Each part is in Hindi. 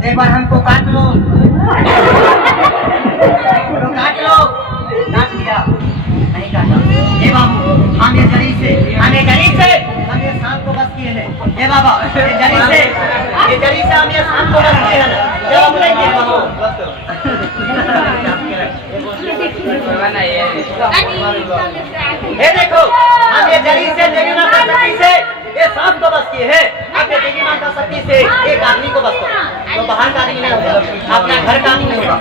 एक बार हमको काट लो, तो काट लो। काट लिया, नहीं काटा। ए बाबू, हम ये जड़ी से हम ये शाम को बस किए हैं। ए बाबा, ये जड़ी से हम ये शाम को बस किए हैं। जवाब नहीं बाबू। ये देखो, हम ये जड़ी से देवी माता शक्ति से ये शाम को बस किए हैं। आपने देवी माता शक्ति से एक आदमी को बस करो, तो बाहर का आदमी नहीं होगा, अपना घर का आदमी होगा।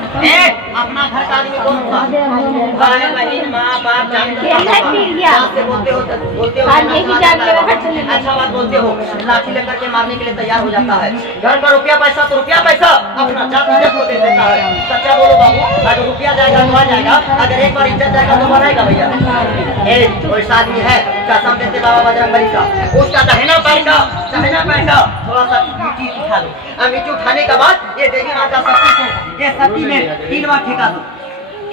अपना घर का आदमी कौन होगा? भाई बहन माँ बाप जानते हो, अच्छा बात बोलते हो। लाठी लेकर के मारने के लिए तैयार हो जाता है। घर का रुपया पैसा तो रुपया पैसा अपना जाति को दे देता है। सच्चा बोलो बाबू, अगर रुपया जाएगा तो आ जाएगा, अगर एक बार इज्जत जाएगा तो बढ़ाएगा भैया। कोई आदमी है कसम देते बाबा बजरंगबली का, उसका दाहिना पैर का थोड़ा सा मिट्टी उठा लो। मिट्टी उठाने के बाद ये देवी माता शक्ति को ये शक्ति में 3 बार ठेका दो।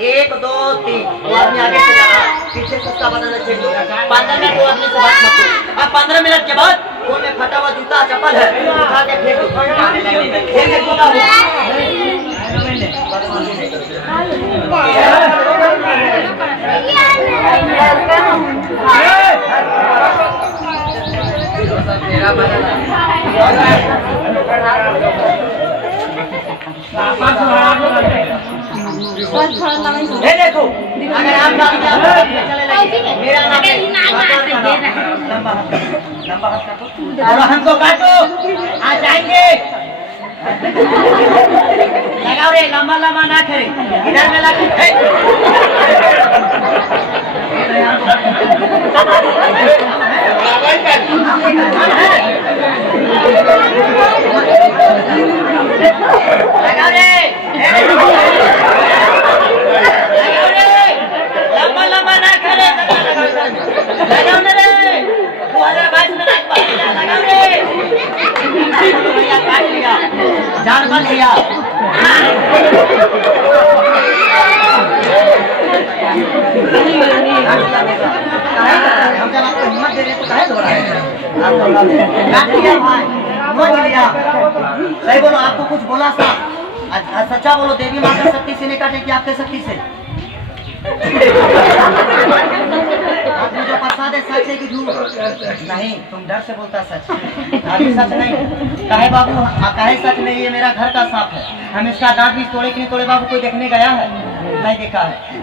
1 2 3। वो आदमी आगे से जा रहा है, पीछे से उसका बदन फेंक दो। 15 मिनट वो आदमी से बात मत करो। अब 15 मिनट के बाद फोन में फटा हुआ जूता चप्पल है उठा के फेंक दो। ये देखो, अगर आप चले लगे, मेरा नाम लंबा हाथ काटो और हमको काटो, आ जाएंगे। लगाओ रे, लंबा ना करे, इधर में लगा। लगाओ रे, लंबा ना करे, लगाओ रे। 2022 में लगाओ रे। काट लिया, जान बच गया। हम जब आपको हिम्मत दे रहे तो काहे दौड़ा है? काट लिया भाई, बोल लिया। सही बोलो, आपको कुछ बोला सा? सच्चा बोलो, देवी माता शक्ति से नहीं काटे कि आपके शक्ति से? आपने जो प्रसाद है सच है कि झूठ? नहीं, तुम डर से बोलता सच। अभी सच नहीं काहे बाबू, काहे सच नहीं? ये मेरा घर का सांप है। हम इसका दांत भी तोड़े कि नहीं तोड़े बाबू, कोई देखने गया है? नहीं देखा है।